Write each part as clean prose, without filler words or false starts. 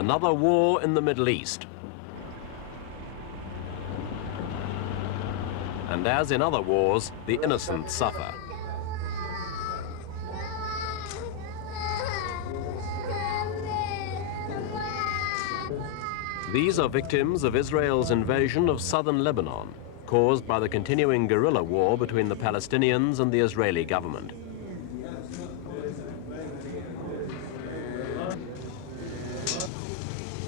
Another war in the Middle East. And as in other wars, the innocent suffer. These are victims of Israel's invasion of southern Lebanon, caused by the continuing guerrilla war between the Palestinians and the Israeli government.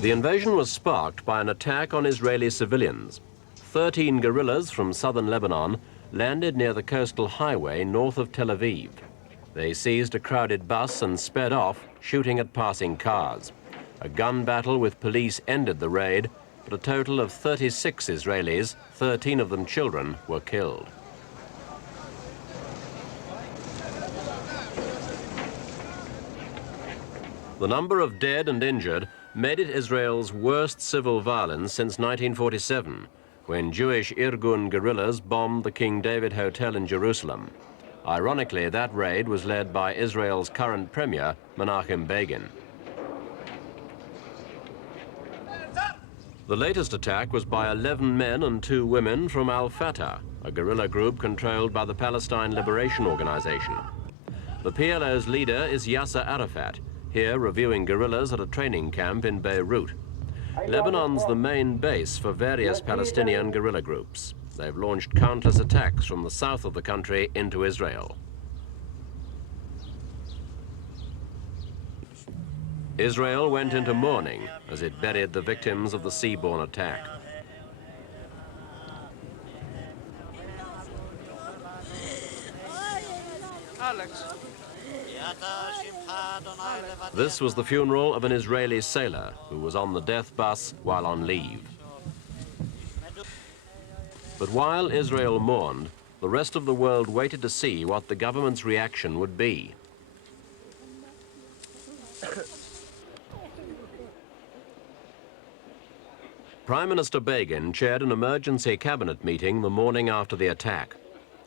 The invasion was sparked by an attack on Israeli civilians. 13 guerrillas from southern Lebanon landed near the coastal highway north of Tel Aviv. They seized a crowded bus and sped off, shooting at passing cars. A gun battle with police ended the raid, but a total of 36 Israelis, 13 of them children, were killed. The number of dead and injured made it Israel's worst civil violence since 1947, when Jewish Irgun guerrillas bombed the King David Hotel in Jerusalem. Ironically, that raid was led by Israel's current premier, Menachem Begin. The latest attack was by 11 men and 2 women from Al-Fatah, a guerrilla group controlled by the Palestine Liberation Organization. The PLO's leader is Yasser Arafat, here reviewing guerrillas at a training camp in Beirut. Lebanon's the main base for various Palestinian guerrilla groups. They've launched countless attacks from the south of the country into Israel. Israel went into mourning as it buried the victims of the seaborne attack. This was the funeral of an Israeli sailor who was on the death bus while on leave. But while Israel mourned, the rest of the world waited to see what the government's reaction would be. Prime Minister Begin chaired an emergency cabinet meeting the morning after the attack.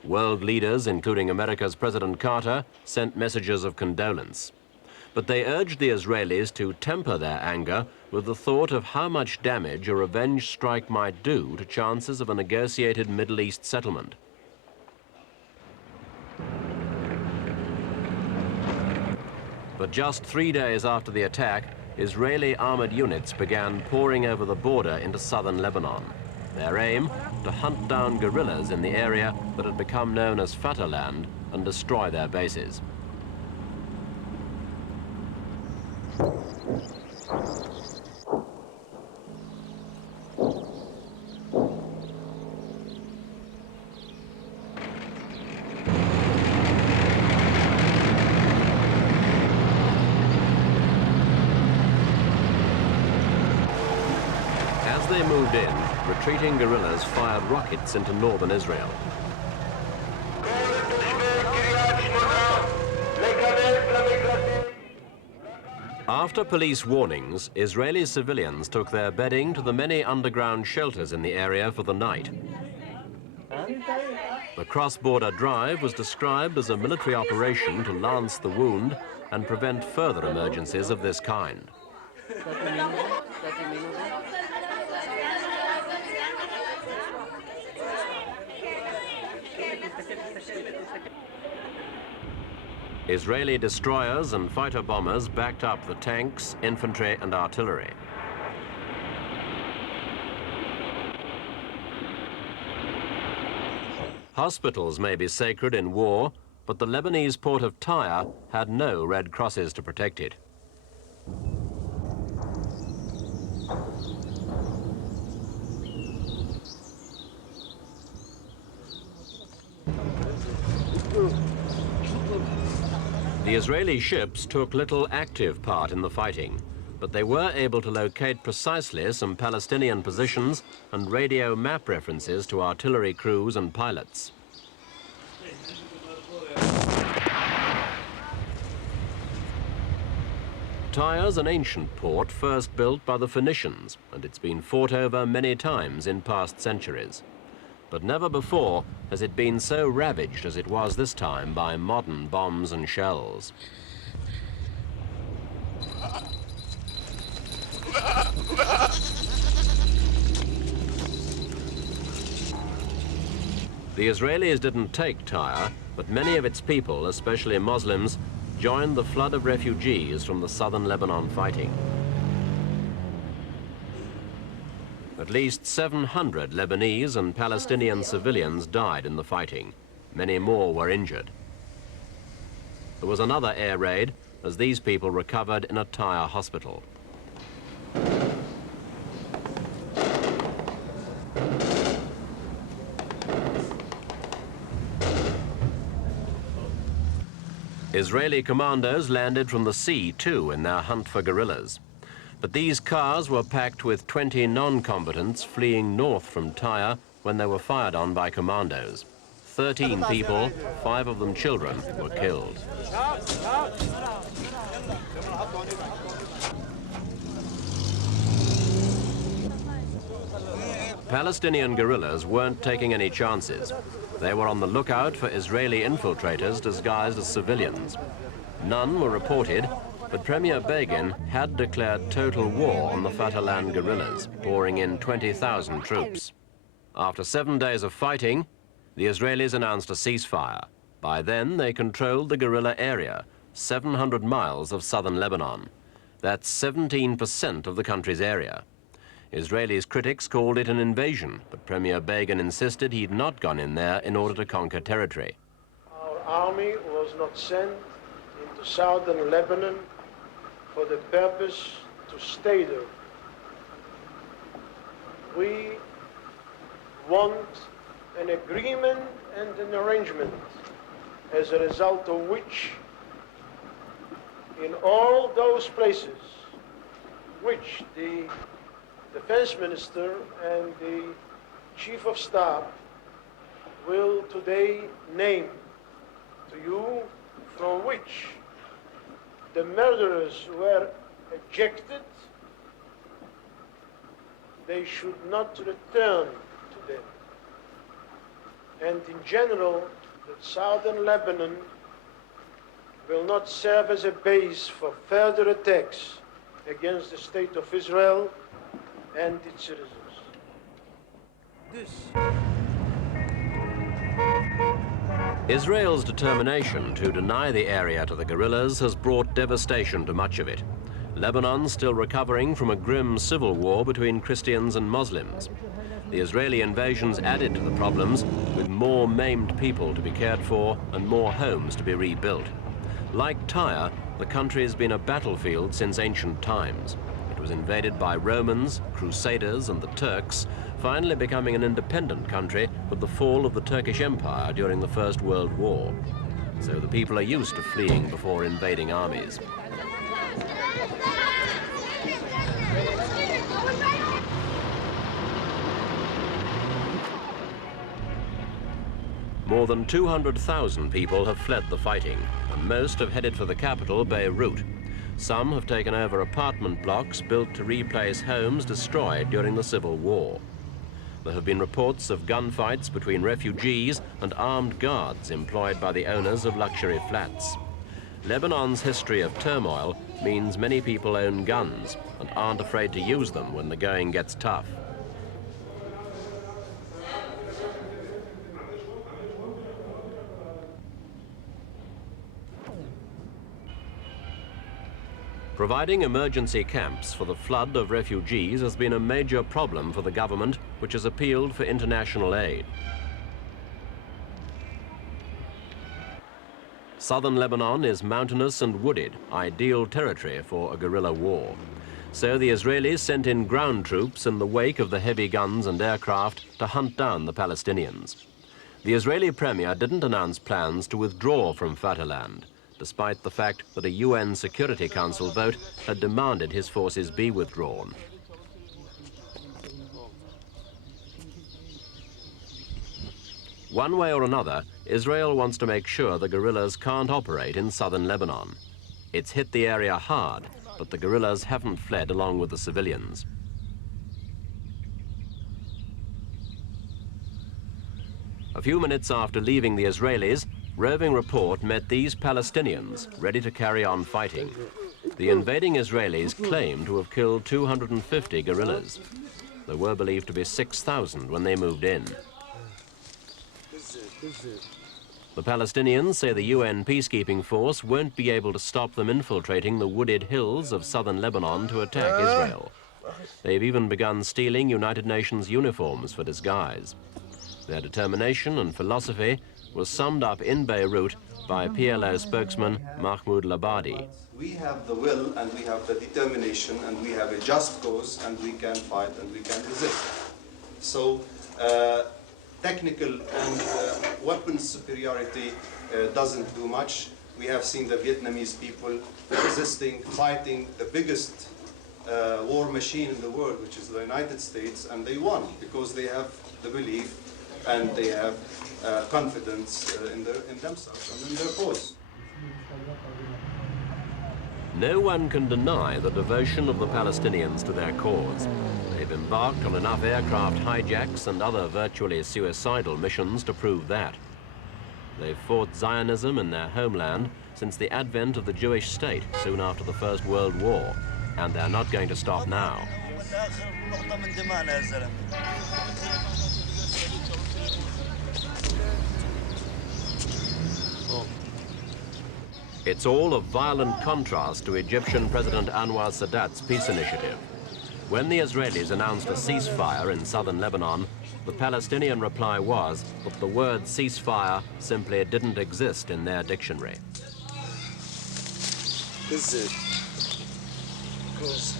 World leaders, including America's President Carter, sent messages of condolence. But they urged the Israelis to temper their anger with the thought of how much damage a revenge strike might do to chances of a negotiated Middle East settlement. But just 3 days after the attack, Israeli armored units began pouring over the border into southern Lebanon. Their aim, to hunt down guerrillas in the area that had become known as Fatahland and destroy their bases. As they moved in, retreating guerrillas fired rockets into northern Israel. After police warnings, Israeli civilians took their bedding to the many underground shelters in the area for the night. The cross-border drive was described as a military operation to lance the wound and prevent further emergencies of this kind. Israeli destroyers and fighter bombers backed up the tanks, infantry, and artillery. Hospitals may be sacred in war, but the Lebanese port of Tyre had no Red Crosses to protect it. The Israeli ships took little active part in the fighting, but they were able to locate precisely some Palestinian positions and radio map references to artillery crews and pilots. Tyre's an ancient port first built by the Phoenicians, and it's been fought over many times in past centuries. But never before has it been so ravaged as it was this time by modern bombs and shells. The Israelis didn't take Tyre, but many of its people, especially Muslims, joined the flood of refugees from the southern Lebanon fighting. At least 700 Lebanese and Palestinian civilians died in the fighting. Many more were injured. There was another air raid as these people recovered in a Tyre hospital. Israeli commandos landed from the sea too in their hunt for guerrillas. But these cars were packed with 20 non-combatants fleeing north from Tyre when they were fired on by commandos. 13 people, 5 of them children, were killed. Palestinian guerrillas weren't taking any chances. They were on the lookout for Israeli infiltrators disguised as civilians. None were reported, but Premier Begin had declared total war on the Fatahland guerrillas, pouring in 20,000 troops. After 7 days of fighting, the Israelis announced a ceasefire. By then, they controlled the guerrilla area, 700 miles of southern Lebanon. That's 17% of the country's area. Israelis' critics called it an invasion, but Premier Begin insisted he'd not gone in there in order to conquer territory. Our army was not sent into southern Lebanon for the purpose to stay there. We want an agreement and an arrangement, as a result of which, in all those places which the Defense Minister and the Chief of Staff will today name to you, from which the murderers were ejected, they should not return to them. And in general, that southern Lebanon will not serve as a base for further attacks against the State of Israel and its citizens. Israel's determination to deny the area to the guerrillas has brought devastation to much of it. Lebanon's still recovering from a grim civil war between Christians and Muslims. The Israeli invasions added to the problems, with more maimed people to be cared for and more homes to be rebuilt. Like Tyre, the country has been a battlefield since ancient times. It was invaded by Romans, Crusaders, and the Turks, finally becoming an independent country with the fall of the Turkish Empire during the First World War. So the people are used to fleeing before invading armies. More than 200,000 people have fled the fighting, and most have headed for the capital, Beirut. Some have taken over apartment blocks built to replace homes destroyed during the Civil War. There have been reports of gunfights between refugees and armed guards employed by the owners of luxury flats. Lebanon's history of turmoil means many people own guns and aren't afraid to use them when the going gets tough. Providing emergency camps for the flood of refugees has been a major problem for the government, which has appealed for international aid. Southern Lebanon is mountainous and wooded, ideal territory for a guerrilla war. So the Israelis sent in ground troops in the wake of the heavy guns and aircraft to hunt down the Palestinians. The Israeli premier didn't announce plans to withdraw from Fatahland, despite the fact that a UN Security Council vote had demanded his forces be withdrawn. One way or another, Israel wants to make sure the guerrillas can't operate in southern Lebanon. It's hit the area hard, but the guerrillas haven't fled along with the civilians. A few minutes after leaving the Israelis, roving report met these Palestinians ready to carry on fighting. The invading Israelis claim to have killed 250 guerrillas. There were believed to be 6,000 when they moved in. The Palestinians say the UN peacekeeping force won't be able to stop them infiltrating the wooded hills of southern Lebanon to attack Israel. They've even begun stealing United Nations uniforms for disguise. Their determination and philosophy was summed up in Beirut by PLO spokesman Mahmoud Labadi. We have the will and we have the determination and we have a just cause and we can fight and we can resist. So technical and weapons superiority doesn't do much. We have seen the Vietnamese people resisting, fighting the biggest war machine in the world, which is the United States, and they won because they have the belief and they have confidence in themselves and in their cause. No one can deny the devotion of the Palestinians to their cause. They've embarked on enough aircraft hijacks and other virtually suicidal missions to prove that. They've fought Zionism in their homeland since the advent of the Jewish state soon after the First World War, and they're not going to stop now. It's all a violent contrast to Egyptian President Anwar Sadat's peace initiative. When the Israelis announced a ceasefire in southern Lebanon, the Palestinian reply was that the word ceasefire simply didn't exist in their dictionary. This is it. Because